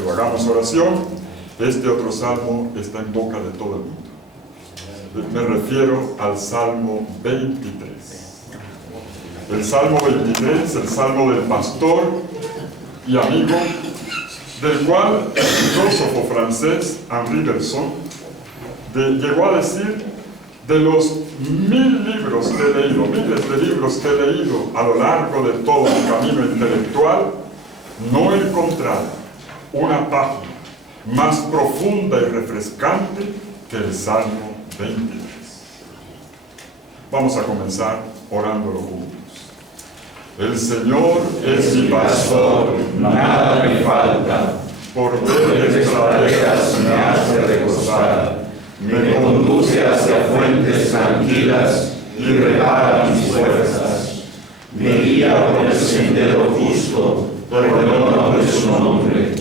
lo hagamos oración. Este otro salmo está en boca de todo el mundo. Me refiero al Salmo 23. El Salmo 23, el Salmo del pastor y amigo, del cual el filósofo francés Henri Bergson llegó a decir: de los 1000 libros que he leído, miles de libros que he leído a lo largo de todo mi camino intelectual, no he encontrado una página más profunda y refrescante que el Salmo 23. Vamos a comenzar orándolo juntos. El Señor es mi pastor, nada me falta. por Verdes praderas me hace recostar, me conduce hacia fuentes tranquilas y repara mis fuerzas. Me guía por el sendero justo, por el honor de su nombre.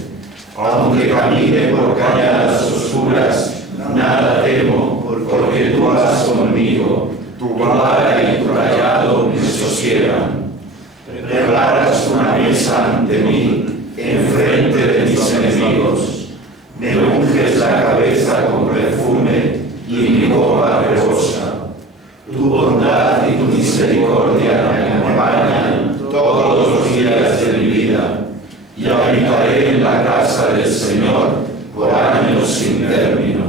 Aunque camine por cañadas oscuras, nada temo, porque tú vas conmigo. Tu vara y tu callado me sosiegan. Preparas una mesa ante mí, enfrente de mis enemigos. Me unges la cabeza con perfume y mi copa rebosa. Tu bondad y tu misericordia me acompañan todos los días de mi vida, y habitaré en la casa del Señor por años sin término.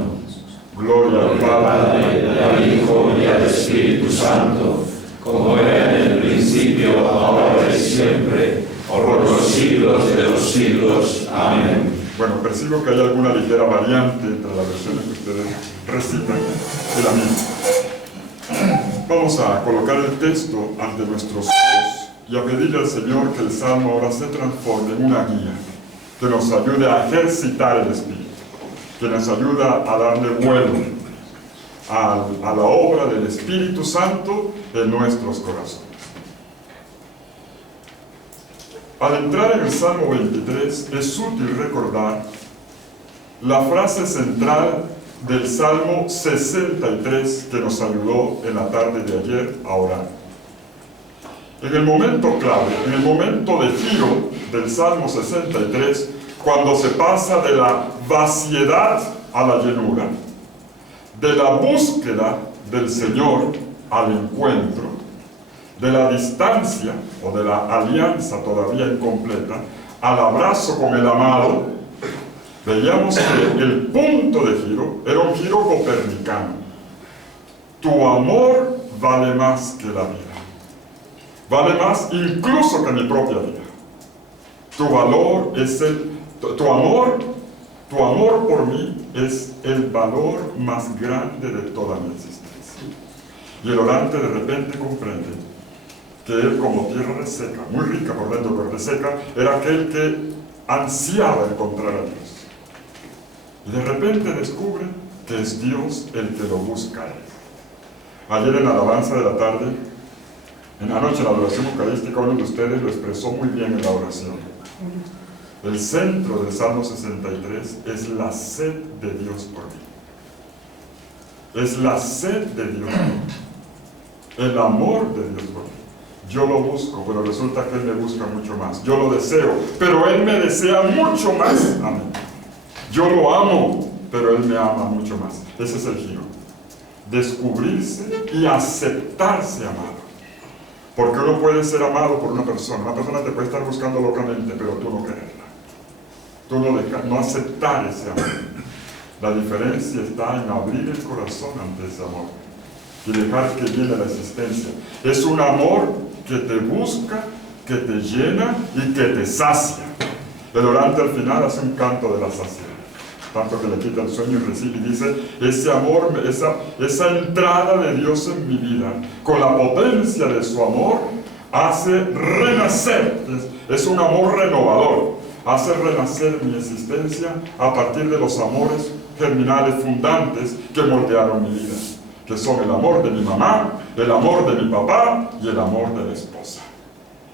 Gloria al Padre, y al Hijo y al Espíritu Santo, como era en el principio, ahora y siempre, por los siglos de los siglos. Amén. Bueno, percibo que hay alguna ligera variante entre las versiones que ustedes recitan y la mía. Vamos a colocar el texto ante nuestros ojos y a pedirle al Señor que el Salmo ahora se transforme en una guía que nos ayude a ejercitar el Espíritu, que nos ayuda a darle vuelo a la obra del Espíritu Santo en nuestros corazones. Al entrar en el Salmo 23, es útil recordar la frase central del Salmo 63 que nos ayudó en la tarde de ayer a orar. En el momento clave, en el momento de giro del Salmo 63, cuando se pasa de la vaciedad a la llenura, de la búsqueda del Señor al encuentro, de la distancia o de la alianza todavía incompleta al abrazo con el amado, veíamos que el punto de giro era un giro copernicano. Tu amor vale más que la vida, vale más incluso que mi propia vida. Tu valor es tu amor por mí es el valor más grande de toda mi existencia. Y el orante de repente comprende que él, como tierra reseca, muy rica por dentro pero reseca, era aquel que ansiaba encontrar a Dios. Y de repente descubre que es Dios el que lo busca a él. Ayer en la alabanza de la tarde, en la noche en la adoración eucarística, uno de ustedes lo expresó muy bien en la oración. El centro del Salmo 63 es la sed de Dios por mí. Es la sed de Dios por mí. El amor de Dios por mí. Yo lo busco, pero resulta que Él me busca mucho más. Yo lo deseo, pero Él me desea mucho más a mí. Yo lo amo, pero Él me ama mucho más. Ese es el giro. Descubrirse y aceptarse amado. Porque uno puede ser amado por una persona. Una persona te puede estar buscando locamente, pero tú no quererla. Tú no aceptar ese amor. La diferencia está en abrir el corazón ante ese amor y dejar que llene la existencia. Es un amor que te busca, que te llena y que te sacia. El orante al final hace un canto de la saciedad, tanto que le quita el sueño y dice: ese amor, esa entrada de Dios en mi vida, con la potencia de su amor, hace renacer. Es un amor renovador. Hace renacer mi existencia a partir de los amores germinales fundantes que moldearon mi vida, que son el amor de mi mamá, el amor de mi papá y el amor de la esposa.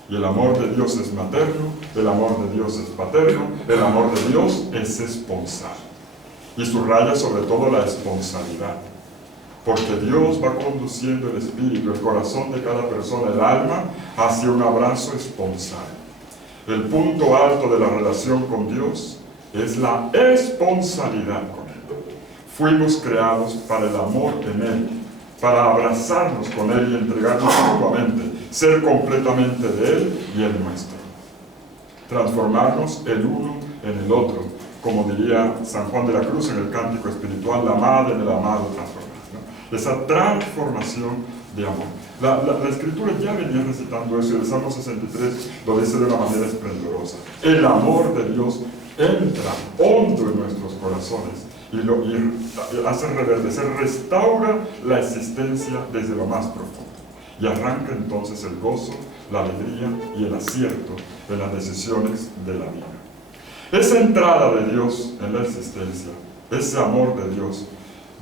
Y el amor de Dios es materno, el amor de Dios es paterno, el amor de Dios es esponsal. Y subraya sobre todo la esponsalidad, porque Dios va conduciendo el espíritu, el corazón de cada persona, el alma, hacia un abrazo esponsal. El punto alto de la relación con Dios es la responsabilidad con Él. Fuimos creados para el amor en Él, para abrazarnos con Él y entregarnos mutuamente, ser completamente de Él y Él nuestro. Transformarnos el uno en el otro, como diría San Juan de la Cruz en el Cántico Espiritual, la amada en el amado transformar, ¿no? Esa transformación de amor. La Escritura ya venía recitando eso, y el Salmo 63 lo dice de una manera esplendorosa. El amor de Dios entra hondo en nuestros corazones y hace reverdecer, restaura la existencia desde lo más profundo. Y arranca entonces el gozo, la alegría y el acierto en las decisiones de la vida. Esa entrada de Dios en la existencia, ese amor de Dios,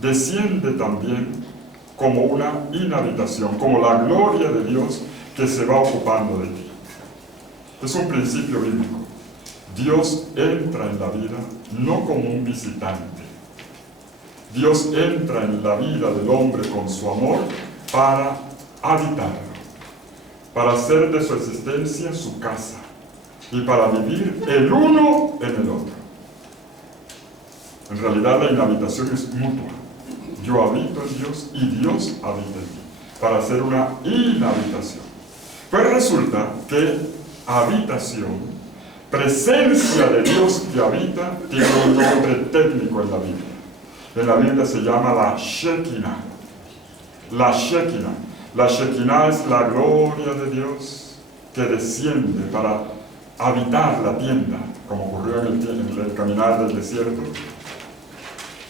desciende también como una inhabitación, como la gloria de Dios que se va ocupando de ti. Es un principio bíblico. Dios entra en la vida no como un visitante. Dios entra en la vida del hombre con su amor para habitarlo, para hacer de su existencia su casa y para vivir el uno en el otro. En realidad la inhabitación es mutua. Yo habito en Dios y Dios habita en mí, para hacer una inhabitación. Pues resulta que habitación, presencia de Dios que habita, tiene un nombre técnico en la Biblia. En la Biblia se llama la Shekinah. La Shekinah. La Shekinah es la gloria de Dios que desciende para habitar la tienda, como ocurrió en el caminar del desierto.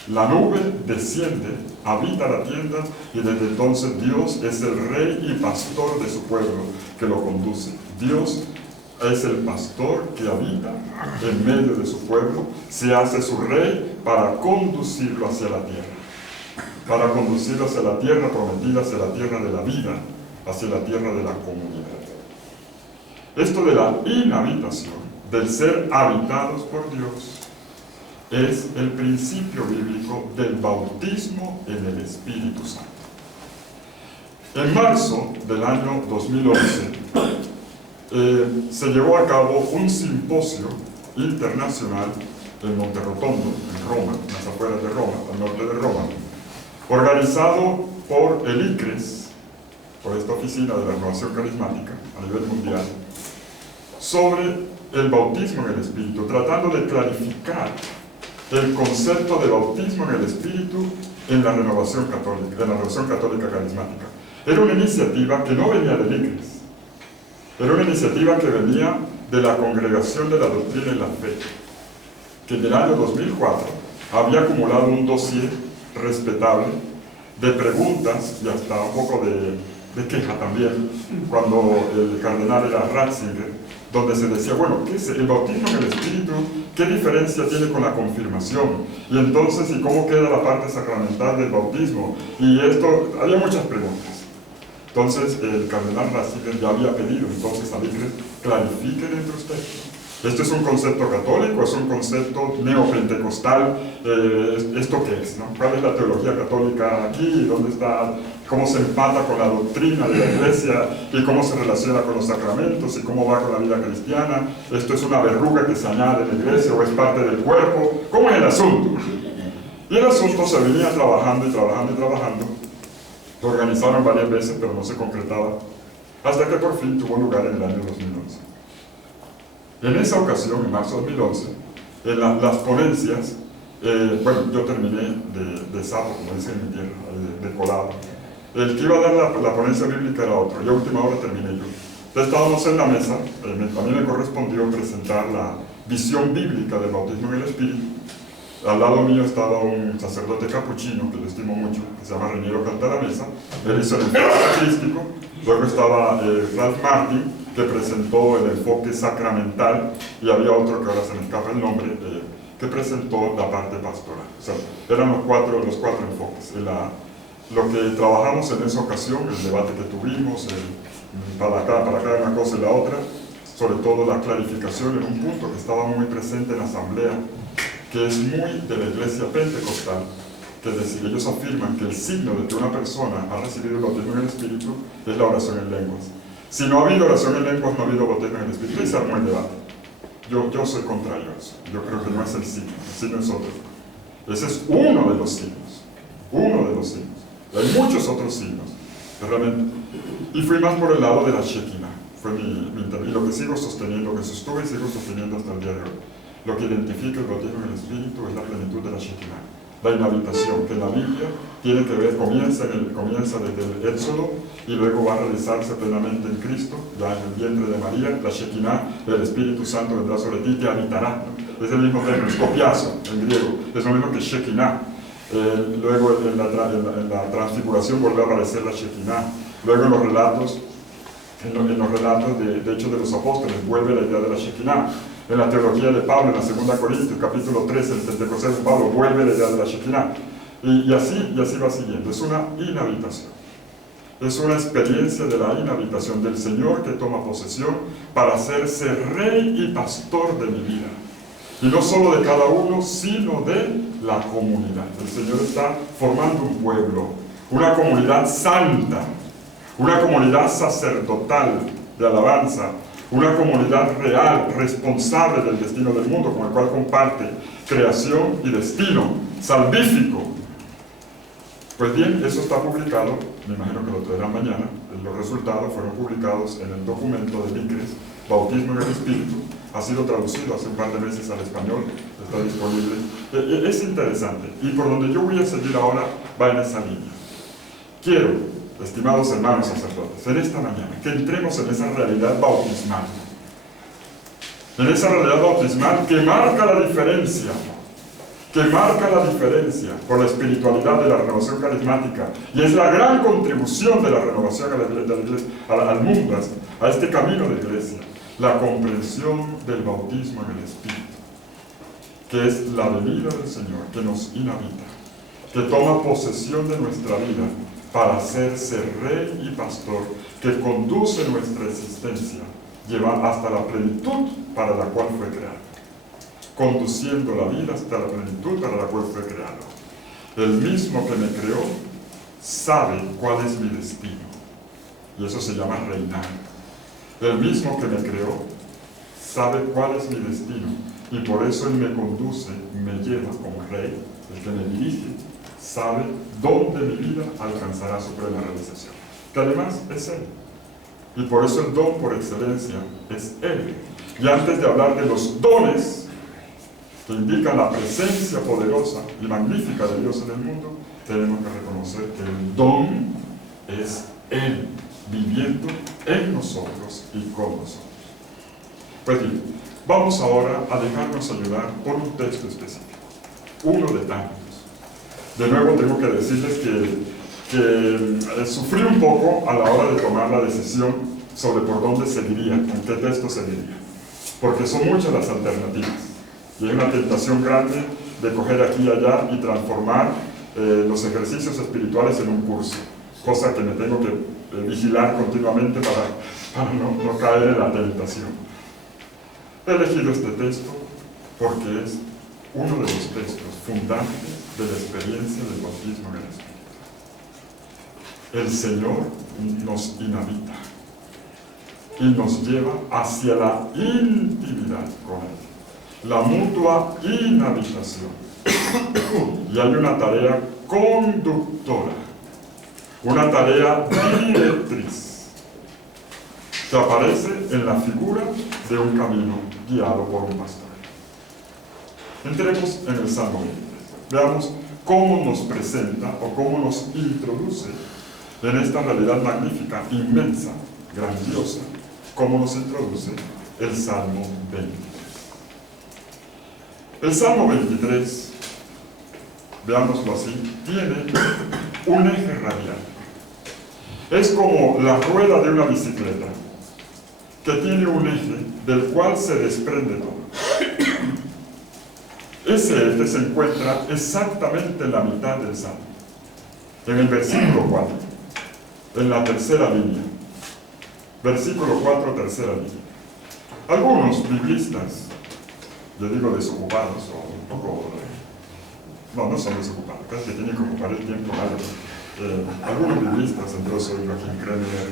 La nube desciende, habita la tienda, y desde entonces Dios es el rey y pastor de su pueblo que lo conduce. Dios es el pastor que habita en medio de su pueblo, se hace su rey para conducirlo hacia la tierra. Para conducirlo hacia la tierra prometida, hacia la tierra de la vida, hacia la tierra de la comunidad. Esto de la inhabitación, del ser habitados por Dios, es el principio bíblico del bautismo en el Espíritu Santo. En marzo del año 2011 se llevó a cabo un simposio internacional en Monterrotondo, en Roma, en las afueras de Roma, al norte de Roma, organizado por el ICRES, por esta oficina de la renovación carismática a nivel mundial, sobre el bautismo en el Espíritu, tratando de clarificar el concepto de bautismo en el Espíritu en la renovación católica, en la renovación católica carismática. Era una iniciativa que no venía del ICRES, era una iniciativa que venía de la Congregación de la Doctrina y la Fe, que en el año 2004 había acumulado un dossier respetable de preguntas y hasta un poco de queja también, cuando el cardenal era Ratzinger, donde se decía, bueno, ¿qué es el bautismo en el Espíritu? ¿Qué diferencia tiene con la confirmación? Y entonces, ¿y cómo queda la parte sacramental del bautismo? Y esto, había muchas preguntas. Entonces, el cardenal Ratzinger ya había pedido entonces a Ligres, clarifiquen entre ustedes. ¿Esto es un concepto católico? ¿Es un concepto neopentecostal? ¿Esto qué es, no? ¿Cuál es la teología católica aquí? ¿Dónde está? ¿Cómo se empata con la doctrina de la Iglesia? ¿Y cómo se relaciona con los sacramentos? ¿Y cómo va con la vida cristiana? ¿Esto es una verruga que se añade en la Iglesia o es parte del cuerpo? ¿Cómo es el asunto? Y el asunto se venía trabajando y trabajando y trabajando. Lo organizaron varias veces, pero no se concretaba, hasta que por fin tuvo lugar en el año 2011. En esa ocasión, en marzo de 2011, en las ponencias, bueno, yo terminé de sapo, como dicen en mi tierra, de colado. El que iba a dar la ponencia bíblica era otro, y a última hora terminé yo. Entonces estábamos en la mesa, a mí me correspondió presentar la visión bíblica del bautismo en el Espíritu. Al lado mío estaba un sacerdote capuchino, que lo estimo mucho, que se llama Reniero Cantalamesa. Él hizo el enfoque sacrístico. Luego estaba Ralph Martin, que presentó el enfoque sacramental, y había otro que ahora se me escapa el nombre, que presentó la parte pastoral. O sea, eran los cuatro enfoques. Lo que trabajamos en esa ocasión, el debate que tuvimos, para acá una cosa y la otra, sobre todo la clarificación en un punto que estaba muy presente en la asamblea, que es muy de la iglesia pentecostal, que es decir, ellos afirman que el signo de que una persona ha recibido el bautismo en el Espíritu es la oración en lenguas. Si no ha habido oración en lenguas, no ha habido bautismo en el Espíritu, y se armó el debate. yo soy contrario a eso. Yo creo que no es el signo es otro. Ese es uno de los signos. Uno de los signos. Hay muchos otros signos. Realmente. Y fui más por el lado de la Shekinah. Fue mi y lo que sigo sosteniendo, lo que sostuve y sigo sosteniendo hasta el día de hoy. Lo que identifica el bautismo en el Espíritu es la plenitud de la Shekinah. La inhabitación, que en la Biblia tiene que ver, comienza desde el Éxodo y luego va a realizarse plenamente en Cristo, ya en el vientre de María. La Shekinah, el Espíritu Santo vendrá sobre ti y te habitará. Es el mismo término, es copiazo en griego, es lo mismo que Shekinah. Luego en la transfiguración vuelve a aparecer la Shekinah. Luego en los relatos de Hechos de los Apóstoles vuelve la idea de la Shekinah. En la teología de Pablo, en la 2 Corintios, capítulo 13, el Pentecostés de Pablo, vuelve la idea de la Shekinah. Y así va siguiendo. Es una inhabitación. Es una experiencia de la inhabitación del Señor que toma posesión para hacerse rey y pastor de mi vida. Y no solo de cada uno, sino de la comunidad. El Señor está formando un pueblo, una comunidad santa, una comunidad sacerdotal de alabanza, una comunidad real, responsable del destino del mundo, con el cual comparte creación y destino salvífico. Pues bien, eso está publicado, me imagino que lo traerán mañana. Los resultados fueron publicados en el documento de Micres, Bautismo en el Espíritu. Ha sido traducido hace un par de meses al español, está disponible. Es interesante, y por donde yo voy a seguir ahora va en esa línea. Quiero, estimados hermanos sacerdotes, en esta mañana, que entremos en esa realidad bautismal. En esa realidad bautismal que marca la diferencia, por la espiritualidad de la renovación carismática, y es la gran contribución de la renovación a la iglesia, al mundo, a este camino de iglesia, la comprensión del bautismo en el Espíritu, que es la venida del Señor, que nos inhabita, que toma posesión de nuestra vida, para hacerse rey y pastor, que conduce nuestra existencia, lleva hasta la plenitud para la cual fue creado, conduciendo la vida hasta la plenitud para la cual fue creado. El mismo que me creó sabe cuál es mi destino, y eso se llama reinar. El mismo que me creó sabe cuál es mi destino, y por eso Él me conduce, me lleva como rey, el que me dirige, sabe dónde mi vida alcanzará su plena realización, que además es Él. Y por eso el don por excelencia es Él. Y antes de hablar de los dones que indican la presencia poderosa y magnífica de Dios en el mundo, tenemos que reconocer que el don es Él, viviendo en nosotros y con nosotros. Pues bien, vamos ahora a dejarnos ayudar por un texto específico, uno de tantos. De nuevo tengo que decirles que sufrí un poco a la hora de tomar la decisión sobre por dónde seguiría, en qué texto seguiría, porque son muchas las alternativas y hay una tentación grande de coger aquí y allá y transformar los ejercicios espirituales en un curso, cosa que me tengo que vigilar continuamente para no caer en la tentación. He elegido este texto porque es uno de los textos fundantes de la experiencia del bautismo en el Espíritu. El Señor nos inhabita y nos lleva hacia la intimidad con Él, la mutua inhabitación. Y hay una tarea conductora, una tarea directriz, que aparece en la figura de un camino guiado por un pastor. Entremos en el Salmo 23. Veamos cómo nos presenta o cómo nos introduce en esta realidad magnífica, inmensa, grandiosa, cómo nos introduce el Salmo 23. El Salmo 23, veámoslo así, tiene un eje radial. Es como la rueda de una bicicleta, que tiene un eje del cual se desprende todo. Ese eje se encuentra exactamente en la mitad del Salmo, en el versículo 4, en la tercera línea. Versículo 4, tercera línea. Algunos biblistas, yo digo desocupados, o un poco, no son desocupados, casi que tienen que ocupar el tiempo algo. Algunos biblistas, entre ellos Joachim Kremer,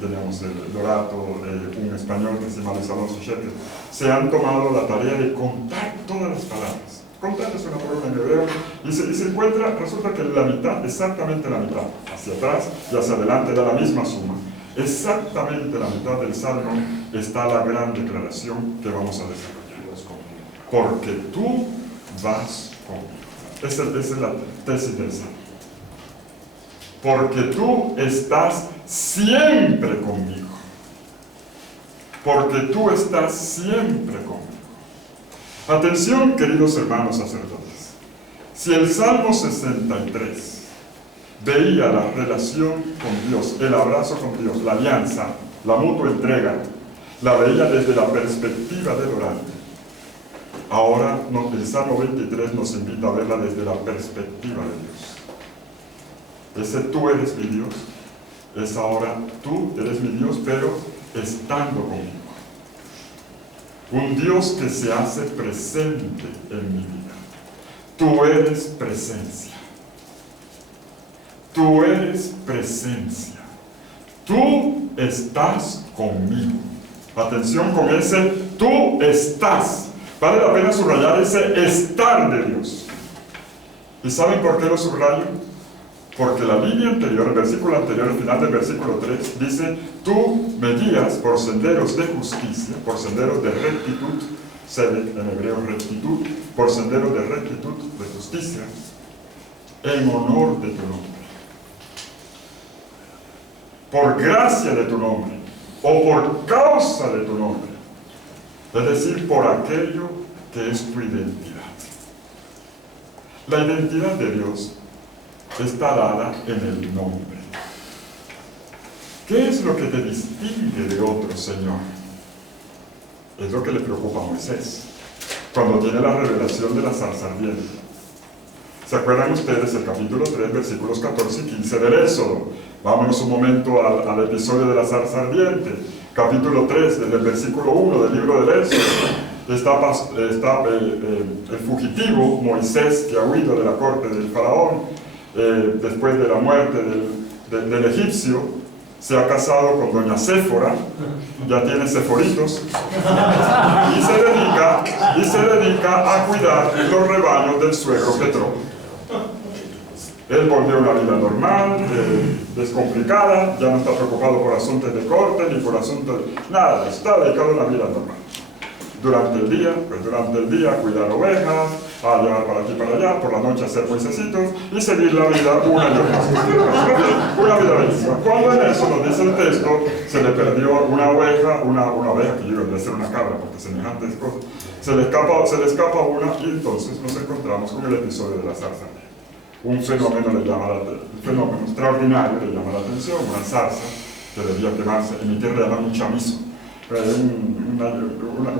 tenemos el Dorato, un español que se llama Luis Alonso Shepherd, se han tomado la tarea de contar todas las palabras. Contar es una palabra en hebreo y se encuentra, resulta que la mitad, exactamente la mitad, hacia atrás y hacia adelante da la misma suma. Exactamente la mitad del Salmo está la gran declaración que vamos a desarrollar. Porque tú vas conmigo. Esa es la tesis del Salmo. Porque tú estás siempre conmigo. Porque tú estás siempre conmigo. Atención, queridos hermanos sacerdotes. Si el Salmo 63 veía la relación con Dios, el abrazo con Dios, la alianza, la mutua entrega, la veía desde la perspectiva del orante. Ahora el Salmo 23 nos invita a verla desde la perspectiva de Dios. Ese tú eres mi Dios, es ahora tú eres mi Dios, pero estando conmigo. Un Dios que se hace presente en mi vida. Tú eres presencia. Tú eres presencia. Tú estás conmigo. Atención con ese tú estás. Vale la pena subrayar ese estar de Dios. ¿Y saben por qué lo subrayo? Porque la línea anterior, el versículo anterior, el final del versículo 3, dice: tú me guías por senderos de justicia, por senderos de rectitud, sedek en hebreo rectitud, por senderos de rectitud, de justicia, en honor de tu nombre. Por gracia de tu nombre, o por causa de tu nombre. Es decir, por aquello que es tu identidad. La identidad de Dios está dada en el nombre. ¿Qué es lo que te distingue de otro, Señor? Es lo que le preocupa a Moisés cuando tiene la revelación de la zarza ardiente. ¿Se acuerdan ustedes el capítulo 3, versículos 14 y 15 del Éxodo? Vámonos un momento al episodio de la zarza ardiente. Capítulo 3, desde el versículo 1 del libro del Éxodo. Está el fugitivo Moisés, que ha huido de la corte del faraón, después de la muerte del egipcio, se ha casado con doña Séfora, ya tiene seforitos, y se dedica a cuidar los rebaños del suegro Petro. Él volvió a una vida normal, descomplicada, ya no está preocupado por asuntos de corte, ni por asuntos nada, está dedicado a una vida normal. Durante el día, cuidar ovejas, a llevar para aquí y para allá, por la noche hacer juececitos y seguir la vida una y otra vez. Una vida bellísima. Cuando en eso nos dice el texto, se le perdió una oveja que yo debe ser una cabra, porque semejantes cosas, se le escapa una y entonces nos encontramos con el episodio de la zarza. Un fenómeno extraordinario le llama la atención, una zarza que debía quemarse, en mi tierra le llaman un chamizo.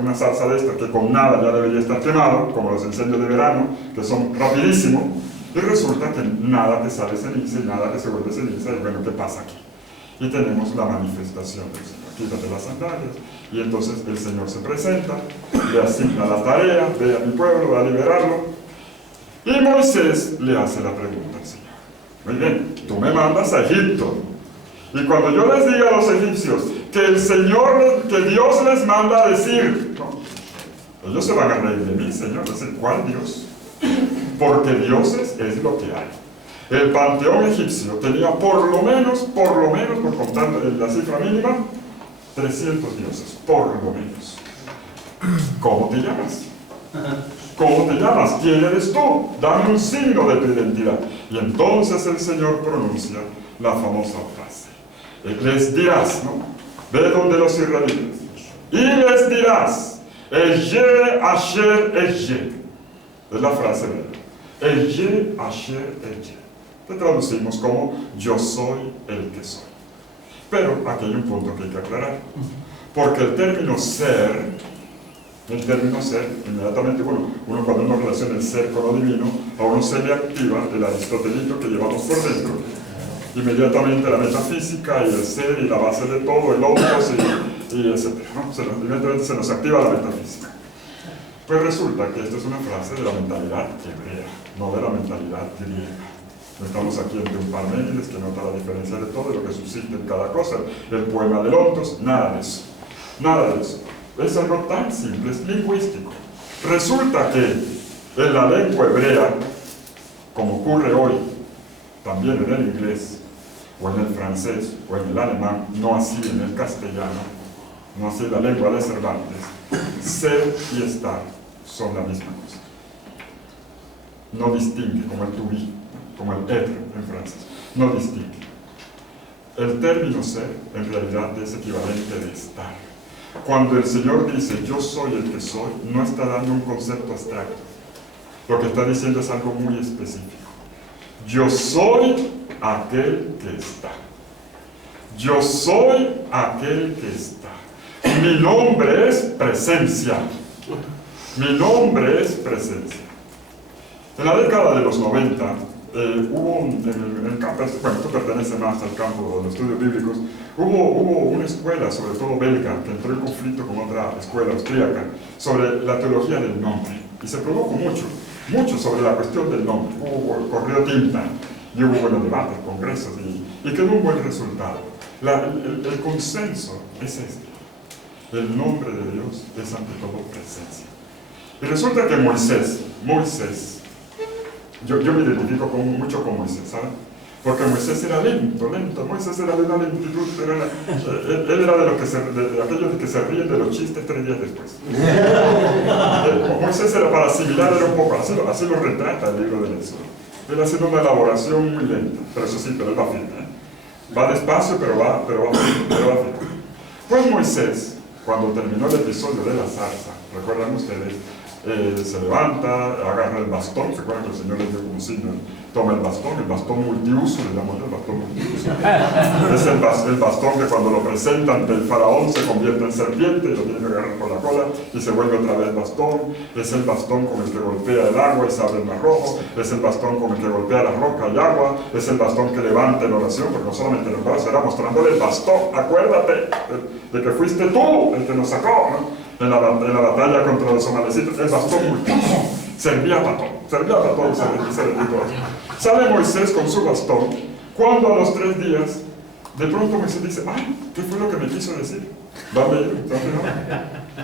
Una zarza de esta que con nada ya debería estar quemado, como los incendios de verano, que son rapidísimos, y resulta que nada que sale ceniza y nada que se vuelve ceniza, y bueno, ¿qué pasa aquí? Y tenemos la manifestación del Señor. Quítate las sandalias, y entonces el Señor se presenta, le asigna la tarea, ve a mi pueblo, va a liberarlo, y Moisés le hace la pregunta al Señor. Muy bien, tú me mandas a Egipto, y cuando yo les diga a los egipcios que Dios les manda a decir, no, ellos se van a reír de mí, Señor. Decir, ¿cuál Dios? Porque dioses es lo que hay. El panteón egipcio tenía por lo menos, por contar la cifra mínima, 300 dioses, por lo menos. ¿Cómo te llamas? ¿Cómo te llamas? ¿Quién eres tú? Dame un signo de tu identidad. Y entonces el Señor pronuncia la famosa frase. Les dirás, ¿no? Ve donde los israelitas. Y les dirás, Eye Asher Eye. Es la frase de él. Eye Asher Eye. Te traducimos como yo soy el que soy. Pero aquí hay un punto que hay que aclarar. Porque el término ser, inmediatamente, bueno, uno cuando uno relaciona el ser con lo divino, a uno se le activa el aristotelito que llevamos por dentro. Inmediatamente la metafísica y el ser y la base de todo, el logos y etc. ¿no? Inmediatamente se nos activa la metafísica. Pues resulta que esta es una frase de la mentalidad hebrea, no de la mentalidad griega. No estamos aquí entre un Parménides que nota la diferencia de todo, de lo que subsiste en cada cosa, el poema de Lontos, nada de eso. Nada de eso. Es algo tan simple, es lingüístico. Resulta que en la lengua hebrea, como ocurre hoy, también en el inglés, o en el francés, o en el alemán, no así en el castellano, no así en la lengua de Cervantes, ser y estar son la misma cosa. No distingue, como el to be, como el être en francés, no distingue. El término ser, en realidad, es equivalente de estar. Cuando el Señor dice, yo soy el que soy, no está dando un concepto abstracto. Lo que está diciendo es algo muy específico. Yo soy aquel que está. Yo soy aquel que está. Mi nombre es presencia. Mi nombre es presencia. En la década de los 90, hubo en el campo, bueno, esto pertenece más al campo de los estudios bíblicos, hubo una escuela, sobre todo belga, que entró en conflicto con otra escuela austríaca, sobre la teología del nombre. Y se produjo mucho sobre la cuestión del nombre. Corrió tinta, y hubo buenos debates, congresos, y quedó un buen resultado. El consenso es este. El nombre de Dios es ante todo presencia. Y resulta que Moisés, yo me identifico mucho con Moisés, ¿saben? Porque Moisés era lento, Moisés era de una lentitud, él era de aquellos que se ríen de los chistes 3 días después. Moisés era, para asimilar, era un poco, así lo retrata el libro del Éxodo. Él haciendo una elaboración muy lenta, pero eso sí, pero él va firme, ¿eh? Va despacio, pero va firme. Pues Moisés, cuando terminó el episodio de la zarza, ¿recuerdan ustedes? Se levanta, agarra el bastón, ¿se acuerdan que el Señor le dio como signo? Toma el bastón multiuso, le llamo yo el bastón multiuso. Es el bastón que cuando lo presentan ante el faraón se convierte en serpiente, y lo tiene que agarrar por la cola y se vuelve otra vez bastón. Es el bastón con el que golpea el agua y se abre el mar rojo. Es el bastón con el que golpea la roca y agua. Es el bastón que levanta en oración, porque no solamente en el brazo, era mostrándole el bastón. Acuérdate de que fuiste tú el que nos sacó, ¿no? En la batalla contra los amalecitas, el bastón multiuso servía para todo, Sale Moisés con su bastón, cuando a los 3 días, de pronto Moisés dice, ay, ¿qué fue lo que me quiso decir? Va a leer,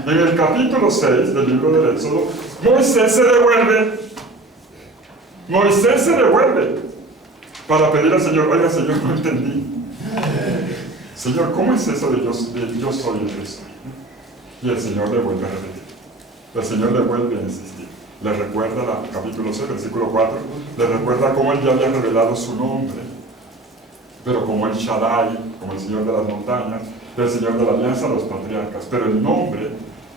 en el capítulo 6 del libro del Éxodo, Moisés se devuelve para pedir al Señor, oiga Señor, no entendí. Señor, ¿cómo es eso de yo soy el que soy? Y el Señor le vuelve a repetir. El Señor le vuelve a insistir. Le recuerda, capítulo 6, versículo 4, le recuerda cómo él ya había revelado su nombre, pero como el Shaddai, como el Señor de las montañas, el Señor de la alianza a los patriarcas, pero el nombre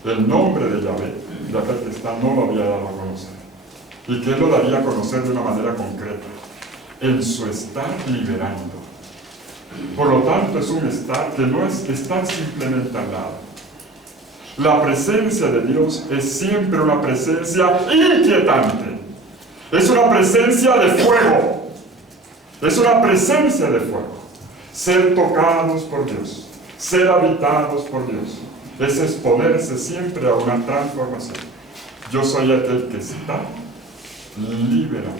de Yahvé, de aquel que está, no lo había dado a conocer. Y que él lo daría a conocer de una manera concreta, en su estar liberando. Por lo tanto, es un estar que no es estar simplemente al lado. La presencia de Dios es siempre una presencia inquietante. Es una presencia de fuego. Es una presencia de fuego. Ser tocados por Dios, ser habitados por Dios, es exponerse siempre a una transformación. Yo soy aquel que está liberando,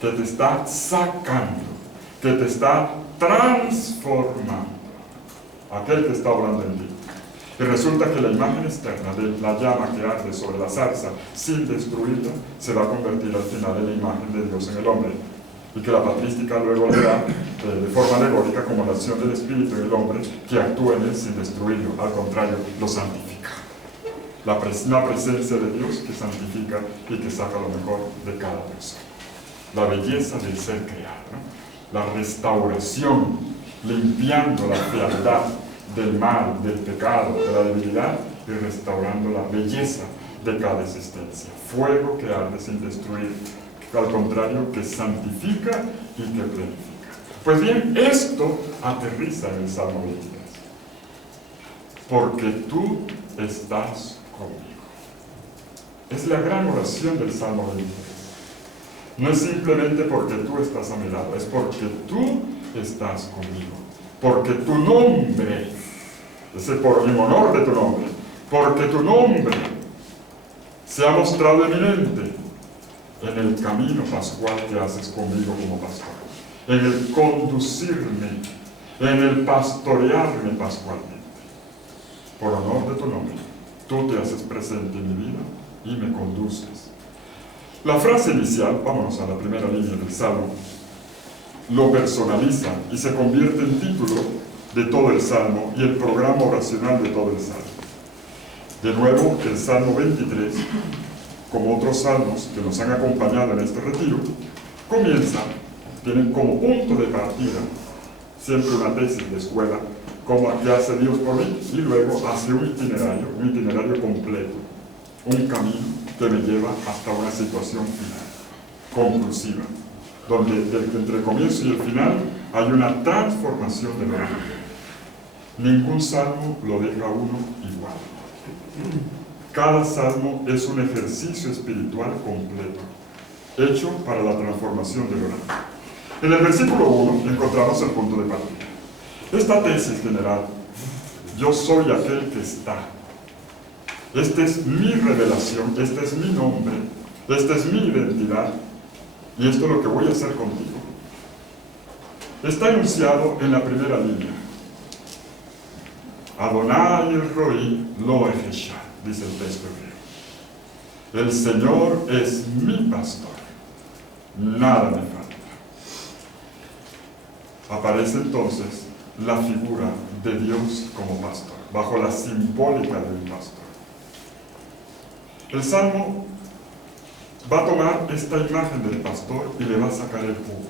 que te está sacando, que te está transformando. Aquel que está hablando en ti. Y resulta que la imagen externa de la llama que arde sobre la zarza, sin destruirla, se va a convertir al final en la imagen de Dios en el hombre. Y que la patrística luego le da, de forma alegórica, como la acción del Espíritu en el hombre, que actúa en él sin destruirlo, al contrario, lo santifica. Una presencia de Dios que santifica y que saca lo mejor de cada persona. La belleza del ser creado, ¿no? La restauración, limpiando la fealdad del mal, del pecado, de la debilidad, y restaurando la belleza de cada existencia. Fuego que arde sin destruir, al contrario, que santifica y que planifica. Pues bien, esto aterriza en el Salmo 23. Porque tú estás conmigo. Es la gran oración del Salmo 23. No es simplemente porque tú estás a mi lado, es porque tú estás conmigo. Porque tu nombre, en honor de tu nombre, porque tu nombre se ha mostrado eminente, en el camino pascual que haces conmigo como pastor, en el conducirme, en el pastorearme pascualmente. Por honor de tu nombre, tú te haces presente en mi vida y me conduces. La frase inicial, vámonos a la primera línea del Salmo, lo personaliza y se convierte en título de todo el Salmo y el programa oracional de todo el Salmo. De nuevo, el Salmo 23, como otros salmos que nos han acompañado en este retiro, tienen como punto de partida siempre una tesis de escuela, como que hace Dios por mí, y luego hace un itinerario completo, un camino que me lleva hasta una situación final, conclusiva, donde entre el comienzo y el final hay una transformación de la vida. Ningún salmo lo deja a uno igual. Cada salmo es un ejercicio espiritual completo, hecho para la transformación del alma. En el versículo 1 encontramos el punto de partida. Esta tesis general, yo soy aquel que está. Esta es mi revelación, este es mi nombre, esta es mi identidad, y esto es lo que voy a hacer contigo. Está enunciado en la primera línea. Adonai Roí lo Ejeshá, dice el texto hebreo. El Señor es mi pastor, nada me falta. Aparece entonces la figura de Dios como pastor, bajo la simbólica del pastor. El Salmo va a tomar esta imagen del pastor y le va a sacar el jugo.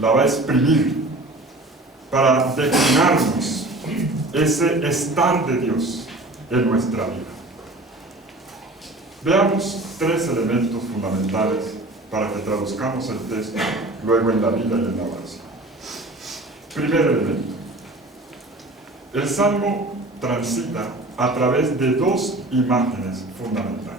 La va a exprimir para declinarnos ese estar de Dios en nuestra vida. Veamos tres elementos fundamentales para que traduzcamos el texto luego en la vida y en la oración. Primer elemento. El Salmo transita a través de dos imágenes fundamentales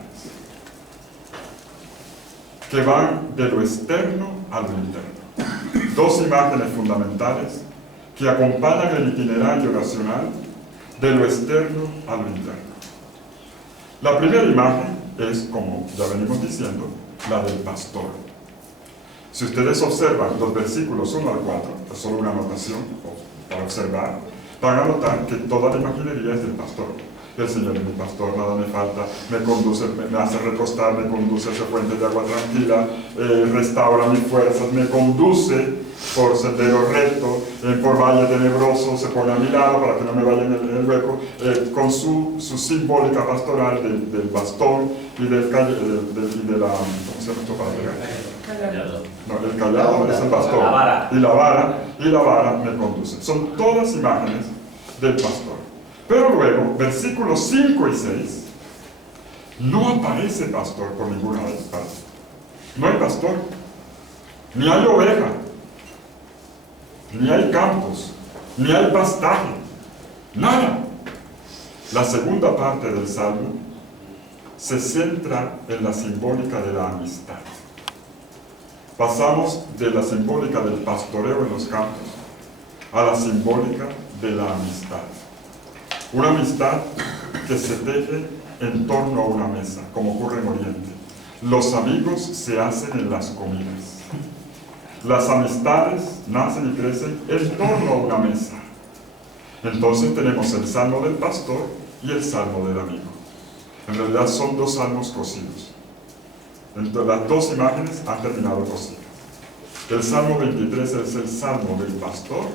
que van de lo externo a lo interno. Dos imágenes fundamentales que acompañan el itinerario oracional de lo externo a lo interno. La primera imagen es, como ya venimos diciendo, la del pastor. Si ustedes observan los versículos 1 al 4, es solo una anotación para observar, van a notar que toda la imaginería es del pastor. El Señor es mi pastor, nada me falta, me conduce, me hace recostar, me conduce hacia fuentes de agua tranquila, restaura mis fuerzas, me conduce por sendero recto, por valle tenebroso, se pone a mi lado para que no me vaya en el hueco, con su simbólica pastoral del bastón y de la, ¿cómo se llama esto para pegar? No, el callado es el bastón, y la vara me conduce. Son todas imágenes del pastor. Pero luego, versículos 5 y 6, no aparece pastor por ninguna de las partes. No hay pastor, ni hay oveja, ni hay campos, ni hay pastaje, nada. La segunda parte del Salmo se centra en la simbólica de la amistad. Pasamos de la simbólica del pastoreo en los campos a la simbólica de la amistad. Una amistad que se teje en torno a una mesa, como ocurre en Oriente. Los amigos se hacen en las comidas. Las amistades nacen y crecen en torno a una mesa. Entonces tenemos el salmo del pastor y el salmo del amigo. En realidad son dos salmos cosidos. Entonces, las dos imágenes han terminado cosidas. El salmo 23 es el salmo del pastor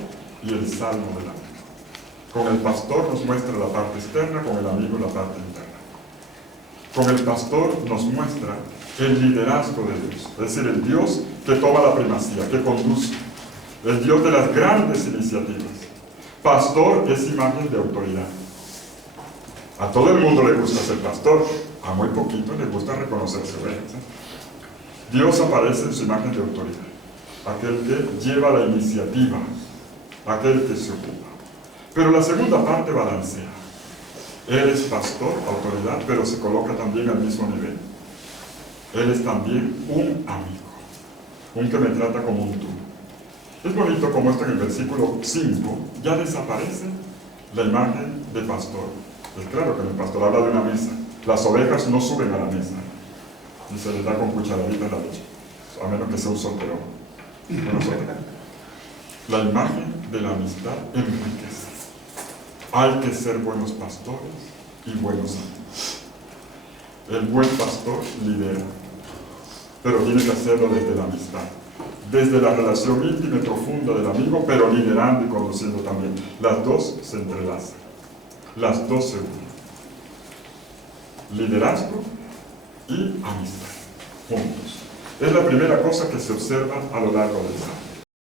y el salmo del amigo. Con el pastor nos muestra la parte externa, con el amigo la parte interna. Con el pastor nos muestra el liderazgo de Dios, es decir, el Dios que toma la primacía, que conduce, el Dios de las grandes iniciativas. Pastor es imagen de autoridad. A todo el mundo le gusta ser pastor, a muy poquito le gusta reconocerse ovejas. Dios aparece en su imagen de autoridad, aquel que lleva la iniciativa, aquel que se ocupa. Pero la segunda parte balancea. Él es pastor, autoridad, pero se coloca también al mismo nivel. Él es también un amigo, un que me trata como un tú. Es bonito como esto en el versículo 5 ya desaparece la imagen de pastor. Es claro que el pastor habla de una mesa. Las ovejas no suben a la mesa. y se le da con cucharadita la leche, a menos que sea un solterón. La imagen de la amistad enriquece. Hay que ser buenos pastores y buenos amigos. El buen pastor lidera, pero tiene que hacerlo desde la amistad, desde la relación íntima y profunda del amigo, pero liderando y conduciendo también. Las dos se entrelazan, las dos se unen. Liderazgo y amistad, juntos. Es la primera cosa que se observa a lo largo del salmo.